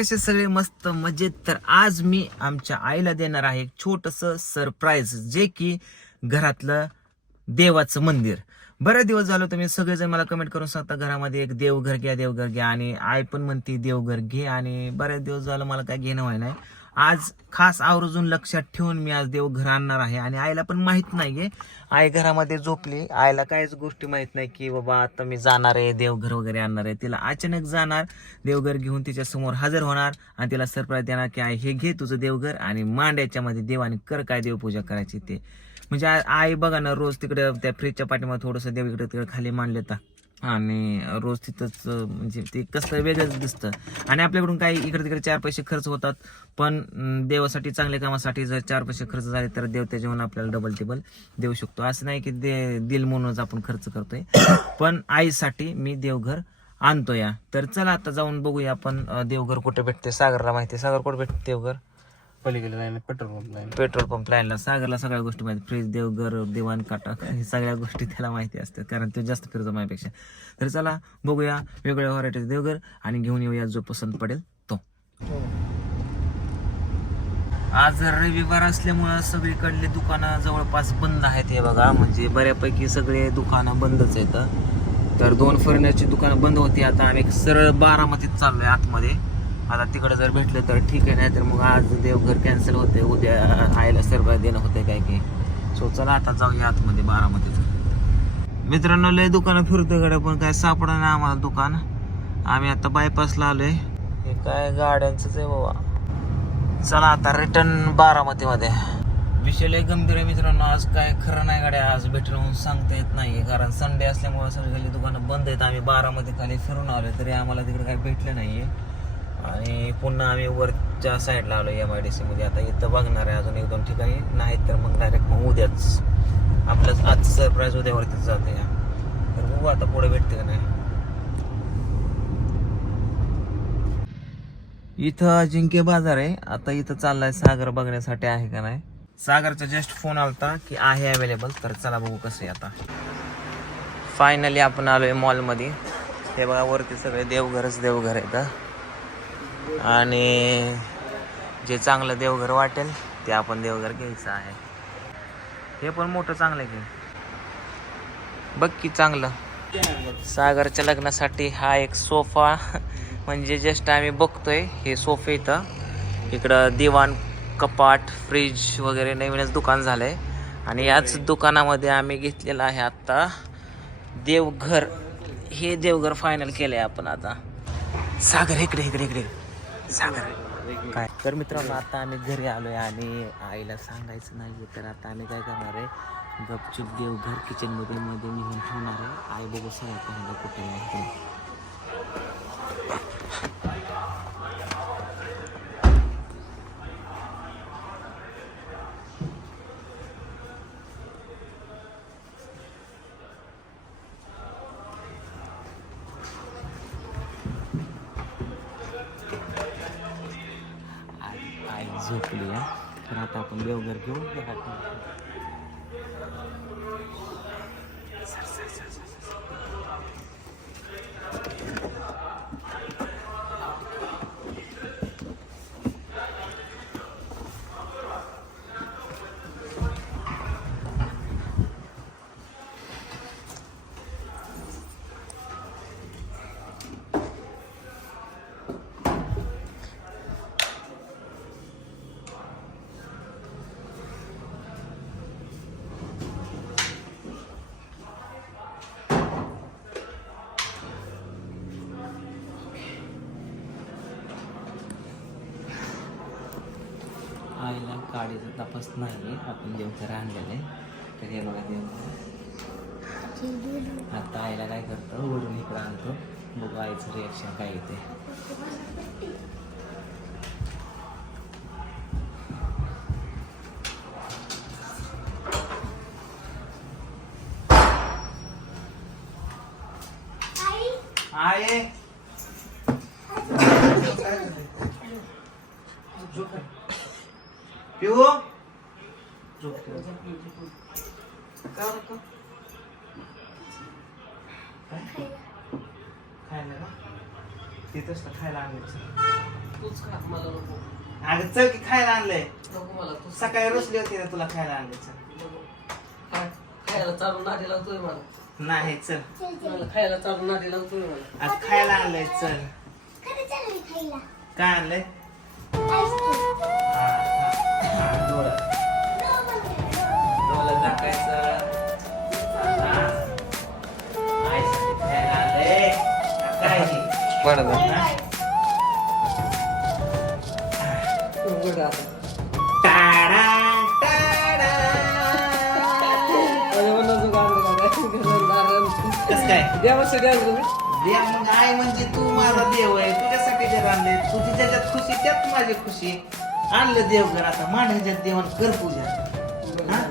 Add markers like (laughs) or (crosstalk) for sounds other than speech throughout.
कसे सगळे मस्त मजेत? तर आज मी आमच्या आईला देणार आहे एक छोटस सरप्राईज जे की घरातलं देवाचं मंदिर. बरेच दिवस झालं तुम्ही सगळेजण मला कमेंट करून सांगता घरामध्ये एक देवघर घ्या देवघर घ्या. आणि आई पण म्हणते देवघर घे आणि बरेच दिवस झालं मला काय घेणं व्हाय नाही. आज खास आवर्जून लक्षात ठेवून मी आज देवघर आणणार आहे. आणि आईला पण माहीत नाही आहे आई घरामध्ये झोपली. आईला काहीच गोष्टी माहीत नाही की बाबा आता मी जाणार आहे देवघर वगैरे आणणार आहे. तिला अचानक जाणार देवघर घेऊन तिच्या समोर हजर होणार आणि तिला सरप्राईज देणार की आई हे घे तुझं देवघर आणि मांड्याच्या मध्ये देवाने कर काय देवपूजा करायची ते. म्हणजे आई बघा ना रोज तिकडे त्या फ्रीजच्या पाठीमध्ये थोडंसं देव इकडे तिकडे खाली मांडले तर. आणि रोज तिथंच म्हणजे ते कसं वेगळंच दिसतं. आणि आपल्याकडून काही इकडे तिकडे चार पैसे खर्च होतात पण देवासाठी चांगल्या कामासाठी जर चार पैसे खर्च झाले तर देव त्याच्याहून आपल्याला डबल टेबल देऊ शकतो. असं नाही की दे दिल म्हणूनच आपण खर्च करतोय. पण आईसाठी मी देवघर आणतो या तर चला आता जाऊन बघूया आपण देवघर कुठे भेटते सागरला माहिती आहे. सागर कुठे भेटते देवघर? पलीकडे line petrol pump line. Petrol pump लाईनला सागरला सगळ्या गोष्टी माहिती. फ्रीज देवघर दिवाण काटा हे सगळ्या गोष्टी त्याला माहिती असतात. कारण तो जास्त फिरतो माझ्यापेक्षा. तर चला बघूया वेगवेगळ्या व्हरायटीज देवघर आणि घेऊन येऊया जो पसंत पडेल तो. आज रविवार असल्यामुळं सगळीकडले दुकानं जवळपास बंद आहेत हे बघा. म्हणजे बऱ्यापैकी सगळे दुकानं बंदच आहेत. तर दोन फर्निचरची दुकानं बंद होती. आता आम्ही सरळ बारामतीत चाललोय आतमध्ये. आता तिकडं जर भेटलं तर ठीक आहे नाही तर मग आज देवघर कॅन्सल होते उद्या आयला सर्व देणं होते काय की. सो चला आता जाऊया आतमध्ये बारामतीत. मित्रांनो लय दुकानं फिरतो कडे पण काय सापडा नाही आम्हाला दुकान. आम्ही आता बायपासला आलोय. हे काय गाड्यांचंच आहे बाबा. चला आता रिटर्न बारामतीमध्ये. विषय लय गंभीर आहे मित्रांनो आज काय खरं नाही गाड्या आज भेटेल म्हणून सांगता येत नाही कारण संडे असल्यामुळे सगळी दुकानं बंद आहेत. आम्ही बारामध्ये खाली फिरून आलोय तरी आम्हाला तिकडे काय भेटलं नाहीये. आणि पुन्हा आम्ही वरच्या साईडला आलो एम आय डी सी मध्ये. आता इथं बघणार आहे अजून एक दोन ठिकाणी. नाही तर मग डायरेक्ट मग उद्याच. आपलं आजचं सरप्राईज उद्यावरतीच जाते. तर बघू आता पुढे भेटते का नाही. इथं अजिंक्य बाजार आहे. आता इथं चाललाय सागर बघण्यासाठी आहे का नाही. सागरचा जस्ट फोन आलता की आहे अवेलेबल तर चला बघू कसं आहे आता. फायनली आपण आलोय मॉलमध्ये हे बघा वरती सगळे देवघरच देवघर आहेत आणि जे चांगलं देवघर वाटेल ते आपण देवघर घ्यायचं आहे. हे पण मोठं चांगलं आहे की. बघ की चांगलं. सागरच्या लग्नासाठी हा एक सोफा म्हणजे जस्ट आम्ही बघतोय हे सोफे इथं. इकडं दिवाण कपाट फ्रीज वगैरे नवीनच दुकान झालंय. आणि याच दुकानामध्ये आम्ही घेतलेलं आहे आत्ता देवघर. हे देवघर फायनल केलंय आपण आता. सागर इकडे इकडे इकडे. सागर काय? तर मित्रांनो आता आम्ही घरी आलोय आणि आईला सांगायचं नाही तर आता आम्ही काय करणार आहे गपचूप देवघर किचनमध्ये मध्ये ठेवणार आहे. आई बघू सांगायचं कुठे आहे ते. आई आई झोपली आहे. तर आता आपण देवघर घेऊन गाडीचा तपास नाही. आहे आपण देवघर आणलेलं. आहे तर हे बघा देवघर आता आईला काय करतो? वरून इकडं आणतो. बघू आईचं रिॲक्शन काय येते. आहे. पिऊ? खायला ना तिथंच तर खायला आणायचं तूच खा मला नको अगं चल की खायला आणलंय. नको मला तू सकाळी रुसली होती ना तुला खायला आणलंय चल नको काय खायला चालून नादी लावतोय मला नाही चल. मला खायला चालून नादी लावतोय मला आज खायला आणलंय? चल काय आणलंय हे? हा? बघ आता टाडा, टाडा. कसं देव मग आई म्हणजे तू माझा देव आहे तुझ्यासाठी जर आणले तुझी ज्याच्यात खुशी त्यात माझी खुशी आणलं देवघर आता मांड ह्याच्यात देवान कर पूजा. हा?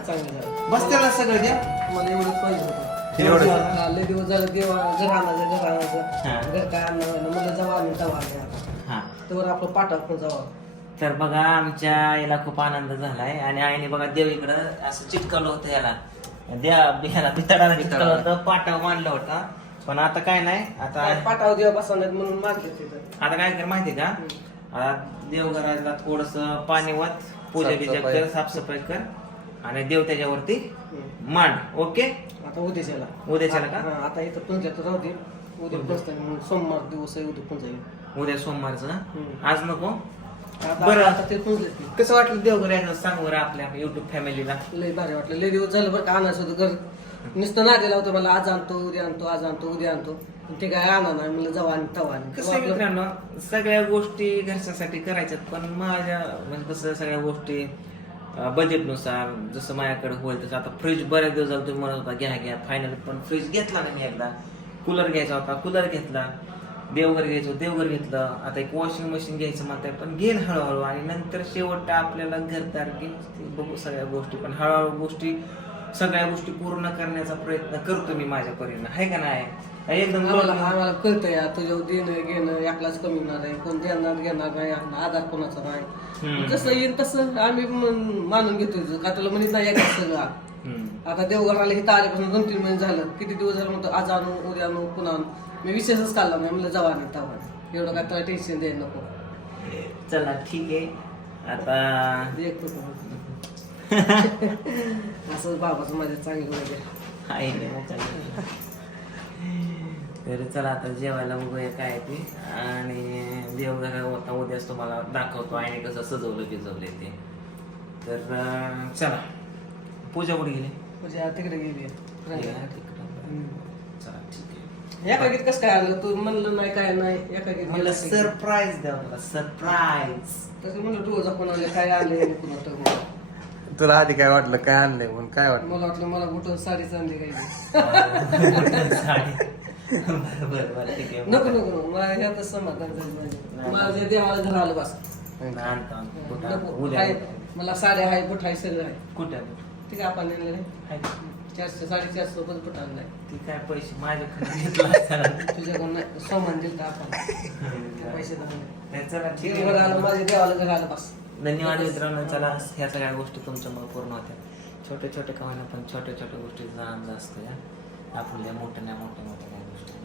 बस त्याला सगळं देव मला एवढंच पाहिजे होतं. एवढं? हा, लय दिवस झालं देवा घर आणायचं घर हा. आणायचं घर काय आता. हा. आपलं जावा. तर बघा आमच्या आईला खूप आनंद झालाय. आणि आईने बघा देव इकडं असं चिटकवलं होतं याला. द्या पितळाला चिटकवलं होतं. पाटाव मांडलं होतं. पण आता काय नाही. आता पाठाव देवा बसवण्यात म्हणून मागले तिथं. आता काय कर माहिती का? आता देवघराला थोडस पाणी वत पूजा बिजा कर साफसफाई कर. आणि देव त्याच्यावरती. मांड ओके? आता उद्याच्याला. उद्याच्याला का? हा, आता इथं पंचायत राहू दे. उद्या म्हणून सोमवार दिवस आहे उद्या पंचायत उद्या सोमवारचं. आज नको? आता बरं. आता ते पुजले की कसं वाटलं देवघर यायचं सांग बरं आपल्या युट्यूब फॅमिलीला लय भारी वाटलं. लय दिवस झालं बरं का आणायचं होतं घर. नुसतं नादी लावतो मला आज आणतो उद्या आणतो आज आणतो उद्या आणतो. पण ते काय आणा नाही मला जाऊ आणि तवा आणि. कसं आहे मित्रांनो सगळ्या गोष्टी घरच्यासाठी करायच्यात पण माझ्या म्हणजे कसं सगळ्या गोष्टी बजेटनुसार जसं माझ्याकडे होईल तसं आता फ्रीज बऱ्याच दिवस झालं तुम्ही म्हणत होता घ्या घ्या फायनल पण फ्रीज घेतला नाही एकदा? कूलर घ्यायचा होता कूलर घेतला. देवघर घ्यायचं होतं, देवघर घेतलं. आता एक वॉशिंग मशीन घ्यायचं म्हणताय पण घेईन हळूहळू. आणि नंतर शेवट आपल्याला घरदार तयार बघू सगळ्या गोष्टी. पण हळूहळू गोष्टी सगळ्या गोष्टी पूर्ण करण्याचा प्रयत्न करतो मी माझ्या परीनं आहे का नाही? एकदम आम्हाला आम्हाला कळतं या तुझ्या देणं घेणं एकलाच कमी होणार आहे. कोण देणार घेणार नाही आधार कोणाचा नाही. जसं येईल तसं आम्ही मन- मानून घेतो का तुला म्हणत नाही एकच सगळं. आता देवघराला हे आल्यापासून दोन तीन महिने झालं. किती दिवस झालं म्हणतो आज आणू उद्या आणू पुन्हा आणू. मी विशेषच काढला नाही. म्हणलं जवा नाही तवा नाही. एवढं काय तुला टेन्शन द्यायला नको. चला ठीक आहे. आता एक असं बाबाचं माझ्या चांगलं म्हणजे आहे ना मग चालेल. तर चला आता जेवायला बघूया काय आहे ते. आणि देवघर होता उद्याच तुम्हाला दाखवतो आणि कसं सजवलं बिजवले ते. तर अं, चला. पूजा कुठे गेली? म्हणजे तिकडे गेली. गेली ना तिकडं. चला ठीक आहे. एका गीत कसं काय आलं? तू म्हणलं नाही काय नाही. एका गीत मला सरप्राईज द्या मला सरप्राईज तसं म्हणलं तू आपण आले काय आले तर तुला आधी काय वाटलं काय आणलंय म्हणून काय वाटलं? मला वाटलं मला कुठं साडी चांगली काही नको नको नको. मला ह्यातच समाधान झालं पाहिजे. माझ्या देवाला घर आलं बस? नको. मला साड्या आहे बुट आहे सगळं आहे कुठं? ठीक आहे आपण आणलं नाही आहे. चारशे साडेचारशे रुपये बुट आणलाय? ती काय पैसे माझ्याकडे घेतला असताना. तुझ्याकडून नाही, सामान दिलं आपण. (laughs) पैसे. नाही, चला ठीक आहे. माझ्या देवाला घर आलं बस. धन्यवाद मित्रांनो चला ह्या सगळ्या गोष्टी तुमच्यामुळे पूर्ण होत्या. छोट्या छोट्या कमाने पण छोट्या छोट्या गोष्टीचा आनंद असतो या. आपल्या मोठ्या नाही मोठ्या मोठ्या काही गोष्टी